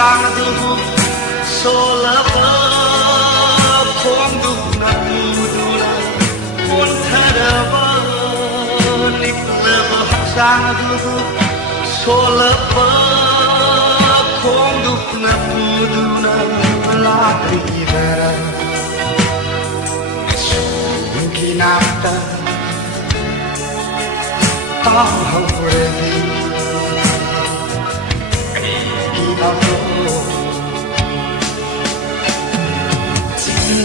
sang du so la ba khom du na du la pon tha da ba nik la ba sang du so la ba khom du na la tri da kinata ta hore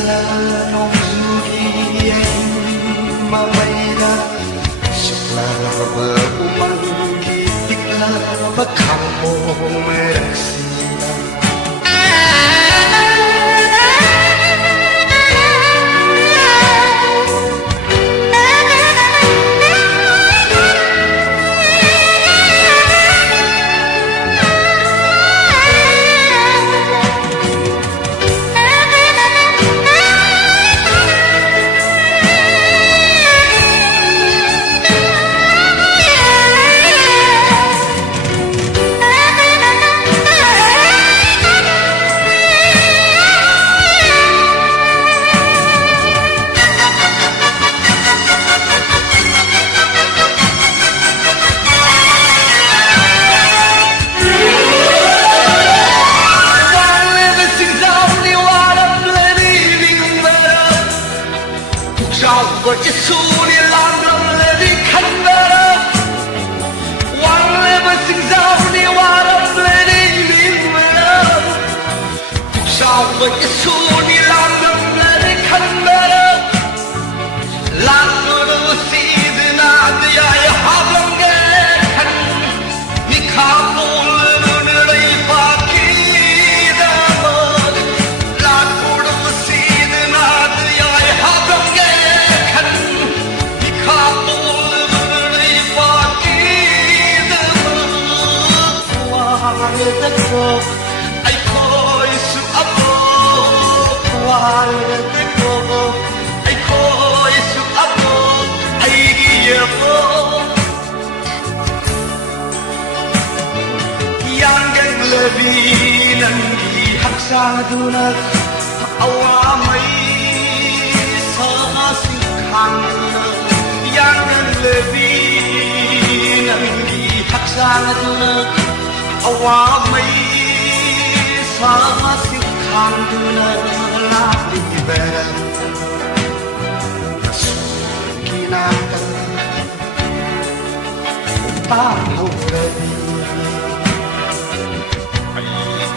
là nông du mà mây là sụp là bờ của măng tích là bất kham mồ mê But just soon you long don't let it come better. One never sings out the water, let it live better. Shout, but just soon you long don't let it come better. Long don't see the night, the eye of long get. You can't hold the life of Kida. Long don't see the night, the eye of long get. Ai khôi sự ấp mơ qua đất mơ ai khôi sự ấp mơ ai ghi mơ yang gan lebi nan di haksa duna awa mai sa sing khang yang gan lebi nan di haksa duna awa mai sa sing khang duna la di vera kinata ta hau rebi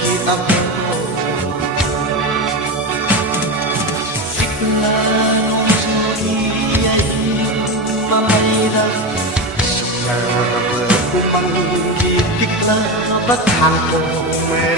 kita sikna suri ai mamaida sukla kumang tikla bất hàng của mẹ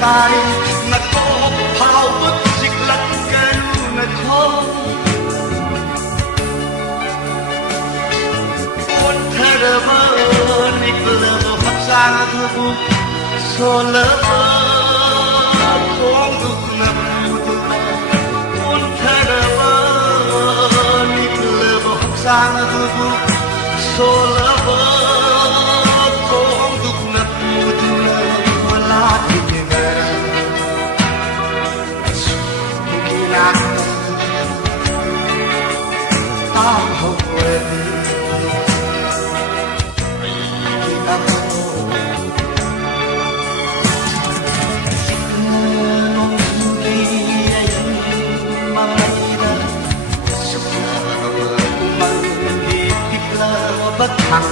tai na ko phao bất dịch lắc cái na khó quân thơ mơ nịch lơ phát sang thu so lơ không được ngập quân thơ mơ nịch lơ phát sang thu so lơ không được ngập wala tinggal suminak tahu wedi kita nong dia yang mana suka mengikla batang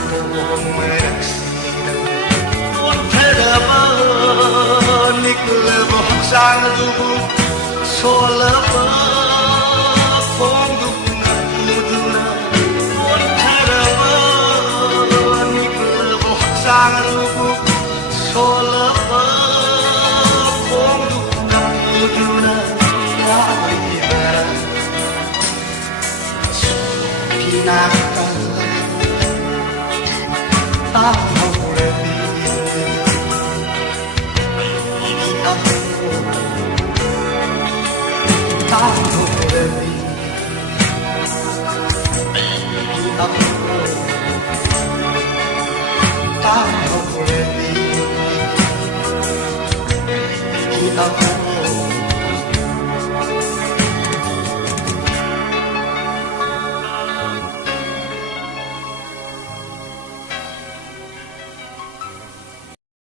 nikle bok sang du so la pa phong du na du na on thara ma nikle bok sang du so la pa phong du na du na ya ya pinaka ta